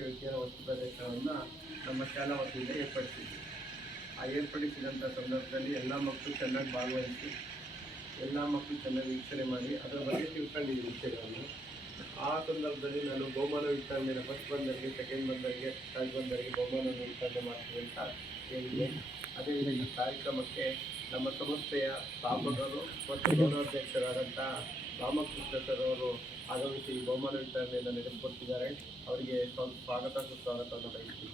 ಹಾಸ್ಯ ವಿಜ್ಞಾನ ವಸ್ತು ಪ್ರದರ್ಶನವನ್ನು ನಮ್ಮ ಶಾಲಾ ವತಿಯಿಂದ ಏರ್ಪಡಿಸಿದ್ವಿ. ಆ ಏರ್ಪಡಿಸಿದಂಥ ಸಂದರ್ಭದಲ್ಲಿ ಎಲ್ಲ ಮಕ್ಕಳು ಚೆನ್ನಾಗಿ ಭಾಗವಹಿಸಿ ಎಲ್ಲ ಮಕ್ಕಳು ಚೆನ್ನಾಗಿ ವೀಕ್ಷಣೆ ಮಾಡಿ ಅದರ ಬಗ್ಗೆ ತಿಳ್ಕೊಂಡಿದ್ವಿ ವಿಷಯಗಳನ್ನು. ಆ ಸಂದರ್ಭದಲ್ಲಿ ನಾನು ಬಹುಮಾನ ವಿತರಣೆ ಫಸ್ಟ್ ಬಂದವರಿಗೆ, ಸೆಕೆಂಡ್ ಬಂದವರಿಗೆ, ಥರ್ಡ್ ಬಂದವರಿಗೆ ಬಹುಮಾನವನ್ನು ವಿತರಣೆ ಮಾಡ್ತೀವಿ ಅಂತ ಹೇಳಿದೆ. ಅದೇ ಈ ಕಾರ್ಯಕ್ರಮಕ್ಕೆ ನಮ್ಮ ಸಂಸ್ಥೆಯ ಸ್ಥಾಪಕರು ಮತ್ತು ಗೌರವಾಧ್ಯಕ್ಷರಾದಂಥ ರಾಮಕೃಷ್ಣ ಸರ್ ಅವರು ಆಗಮಿಸಿ ಬಹುಮಾನ ವಿತರಣೆಯನ್ನು ನಡೆಸಿಕೊಟ್ಟಿದ್ದಾರೆ. ಅವರಿಗೆ ಸ್ವಾಗತ ಸುಸ್ವಾಗತವನ್ನು ಬಯಸ್ತೀವಿ.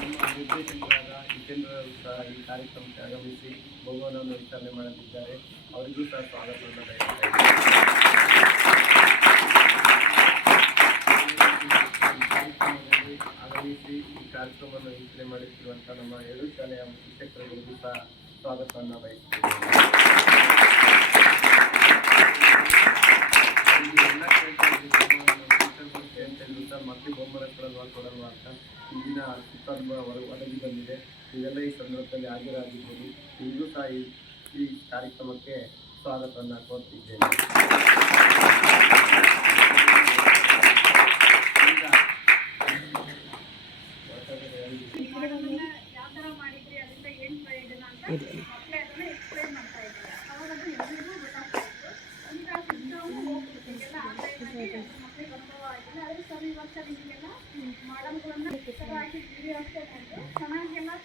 ನಮ್ಮ ನಿರ್ದೇಶಕರಾದ ಜಿತೇಂದ್ರ ಸಹ ಈ ಕಾರ್ಯಕ್ರಮಕ್ಕೆ ಆಗಮಿಸಿ ಬಹುಮಾನವನ್ನು ವಿತರಣೆ ಮಾಡಲಿದ್ದಾರೆ. ಅವರಿಗೂ ಸಹ ಸ್ವಾಗತವನ್ನು ಬಯಸ್ತಾ ಆಗಮಿಸಿ ಈ ಕಾರ್ಯಕ್ರಮವನ್ನು ವೀಕ್ಷಣೆ ಮಾಡುತ್ತಿರುವಂಥ ನಮ್ಮ ಎರಡು ಶಾಲೆಯ ಶಿಕ್ಷಕರಿಗೂ ಸಹ ಸ್ವಾಗತವನ್ನು ಬಯಸ್ತೀವಿ. ಮಕ್ಕಳು ಬಹುಮಾನ ಕೊಡಲ್ವ ಅಂತ ಈಗಿನ ಸುತ್ತನುಭವ ಒದಗಿ ಬಂದಿದೆ. ಇದೆಲ್ಲ ಈ ಸಂದರ್ಭದಲ್ಲಿ ಹಾಜರಾಗಿದ್ದೇನೆ. ಈಗಲೂ ಸಹ ಈ ಕಾರ್ಯಕ್ರಮಕ್ಕೆ ಸ್ವಾಗತವನ್ನು ಕೋರ್ತಿದ್ದೇನೆ.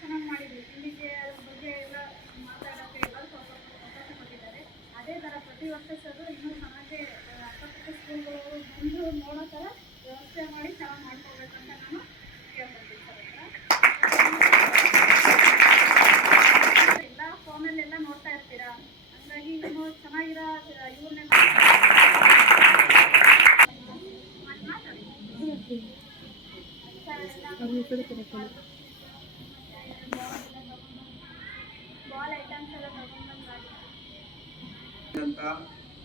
ಚೆನ್ನಾಗಿ ಮಾಡಿದ್ವಿ. ಇಲ್ಲಿಗೆ ಬಗ್ಗೆ ಎಲ್ಲ ಮಾತಾಡೋಕ್ಕೆ ಎಲ್ಲ ಸ್ವಲ್ಪ ಅವಕಾಶ ಕೊಟ್ಟಿದ್ದಾರೆ. ಅದೇ ಥರ ಪ್ರತಿ ವರ್ಷ ಸರ್ ಇನ್ನೂ ಚೆನ್ನಾಗಿ ಅಕ್ಕಪಕ್ಕ ಸ್ಕೂಲ್ಗಳು ಬಂದು ನೋಡೋ ಥರ ವ್ಯವಸ್ಥೆ ಮಾಡಿ ಚೆನ್ನಾಗಿ ಮಾಡ್ಕೋಬೇಕಂತ ನಾನು ಕೇಳ್ಕೊಳ್ತೀನಿ ಸರ್. ಎಲ್ಲ ಫೋನಲ್ಲೆಲ್ಲ ನೋಡ್ತಾ ಇರ್ತೀರಾ, ಹಂಗಾಗಿ ಇನ್ನೂ ಚೆನ್ನಾಗಿರೋ ಇವ್ರನ್ನೆಲ್ಲ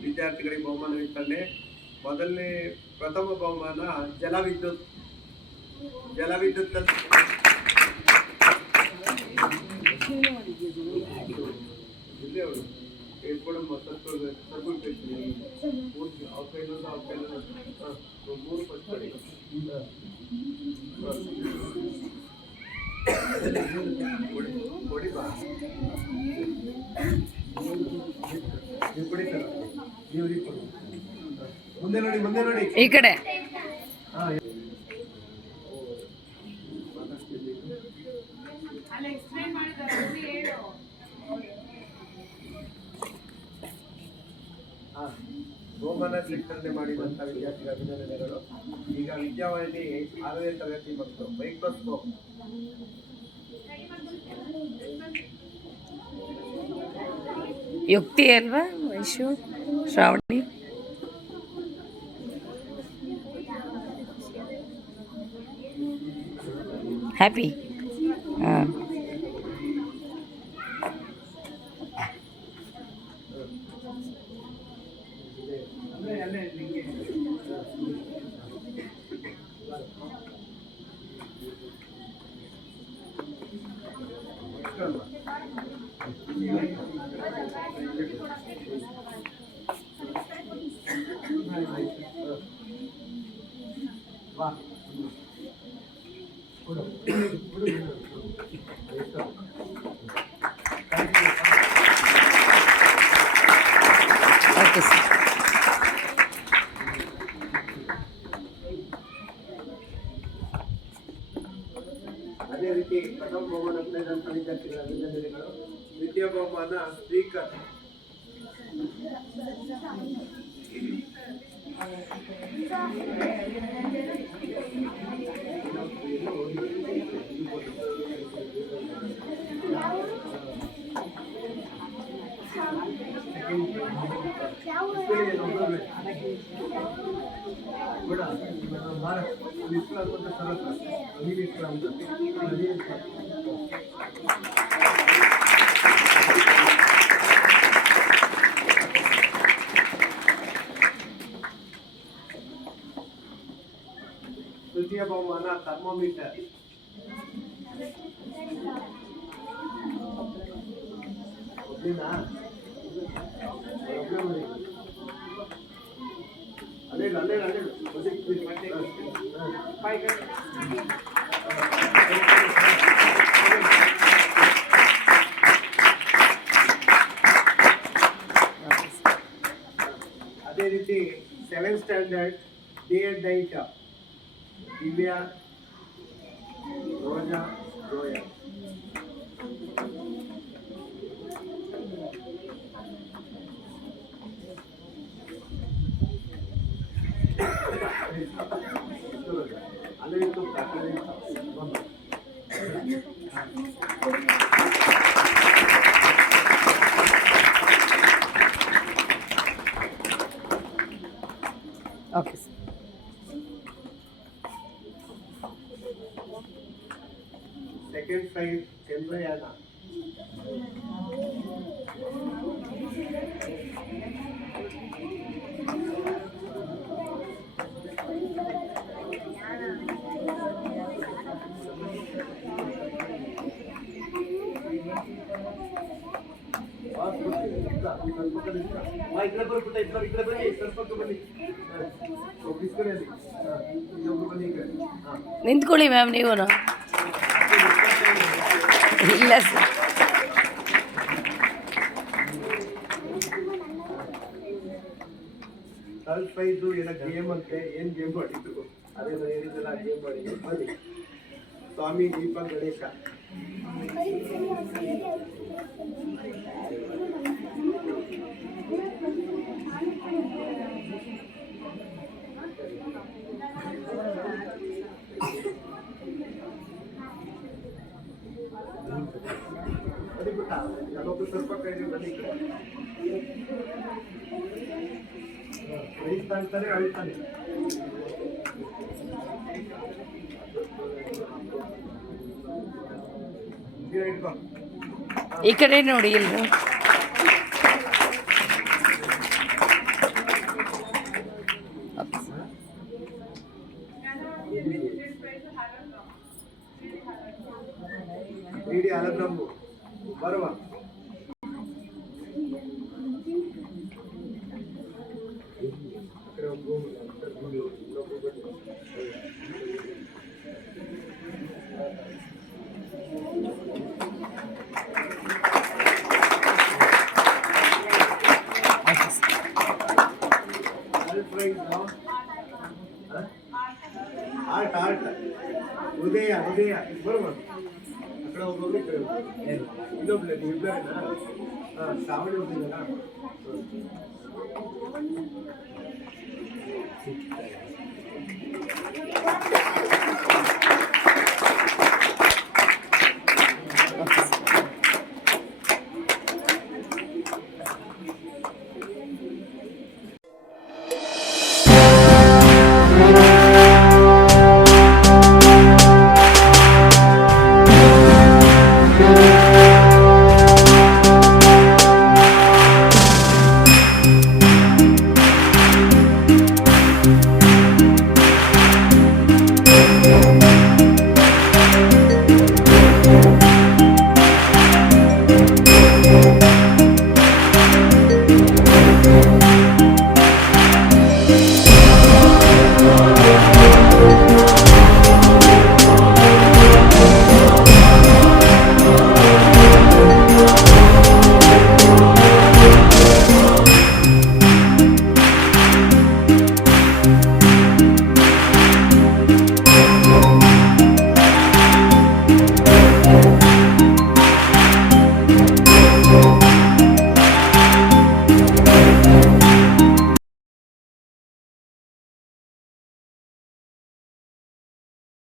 ವಿದ್ಯಾರ್ಥಿಗಳಿಗೆ ಬಹುಮಾನ ವಿತರಣೆ. ಮೊದಲನೇ ಪ್ರಥಮ ಬಹುಮಾನ ಜಲವಿದ್ಯುತ್ ಮುಂದೆ ನೋಡಿ ಈ ಕಡೆ ಬಹುಮಾನ ವಿತರಣೆ ಮಾಡಿದಂಥ ವಿದ್ಯಾರ್ಥಿಗಳ ಅಭಿನಂದನೆಗಳು. ಈಗ ವಿದ್ಯಾವಾಹಿನಿ 6ನೇ ತರಗತಿ ಮಕ್ಕಳು ಮೈಕ್ರೋಸ್ಕೋಪ್ ಯುಕ್ತಿ ಅಲ್ವಾ ವೈಶು ಶ್ರಾವಣಿ? ಹ್ಯಾಪಿ. ಹಾಂ ಓಕೆ ಸರ್. ಅದೇ ರೀತಿ ಪ್ರಥಮ ಬಹುಮಾನ ಪಡೆದಂಥ ವಿದ್ಯಾರ್ಥಿಗಳ ಅಭಿನಂದನೆಗಳು. ದ್ವಿತೀಯ ಬಹುಮಾನ ಸ್ಪೀಕರ್ ತೃತೀಯ ಬಹುಮಾನ ಥರ್ಮೋಮೀಟರ್. ಅದೇ ಅದೇ ರೀತಿ 7th standard day and night Divya Roja Joya. ಅಲ್ಲೇ okay sir. Second prize Chandrayaan. ಇಕಡೆ ಬನ್ನಿ, ಸ್ವಲ್ಪ ಬನ್ನಿ, ಬನ್ನಿ. ನಿಂತ್ಕೊಳ್ಳಿ ಮ್ಯಾಮ್ ನೀವು. ಇಲ್ಲ ಸರ್. ಥರ್ಡ್ ಪ್ರೈಸು ಏನೋ ಗೇಮ್ ಅಂತೆ. ಏನು ಗೇಮ್ ಮಾಡಿದ್ರು ಅದೇನೋ ಹೇಳಿದ್ದೆಲ್ಲ ಗೇಮ್ ಮಾಡಿದ್ರು. ಬನ್ನಿ. ಸ್ವಾಮಿ ದೀಪ ಗಣೇಶ. ಬನ್ನಿ ಬಿಟ್ಟ ಯಾವೊಬ್ಬರು ಸ್ವಲ್ಪ ಕೈ ಬನ್ನಿ. ಪ್ರೈಸ್ ತಾಂತಾನೆ ಅಳ್ತಾನೆ. ಇಟ್ಕೊ. ಈ ಕಡೆ ನೋಡಿ ಇಲ್ರಿ. ಇಡೀ ಅಲಗ್ರಾಮು ಬರುವ. ಆರ್ಟ್ ಹೃದಯ ಬರುವ. ಅక్కడ ಒಬ್ಬೊಬ್ರು ಇಬ್ಬರು ಇನ್ನೊಬ್ಳೆ ಇಬ್ಬರೇನಾ? ಹಾಂ, ಶ್ರಾವಣಿ ಹೋಗಿದ್ದಾರಾ?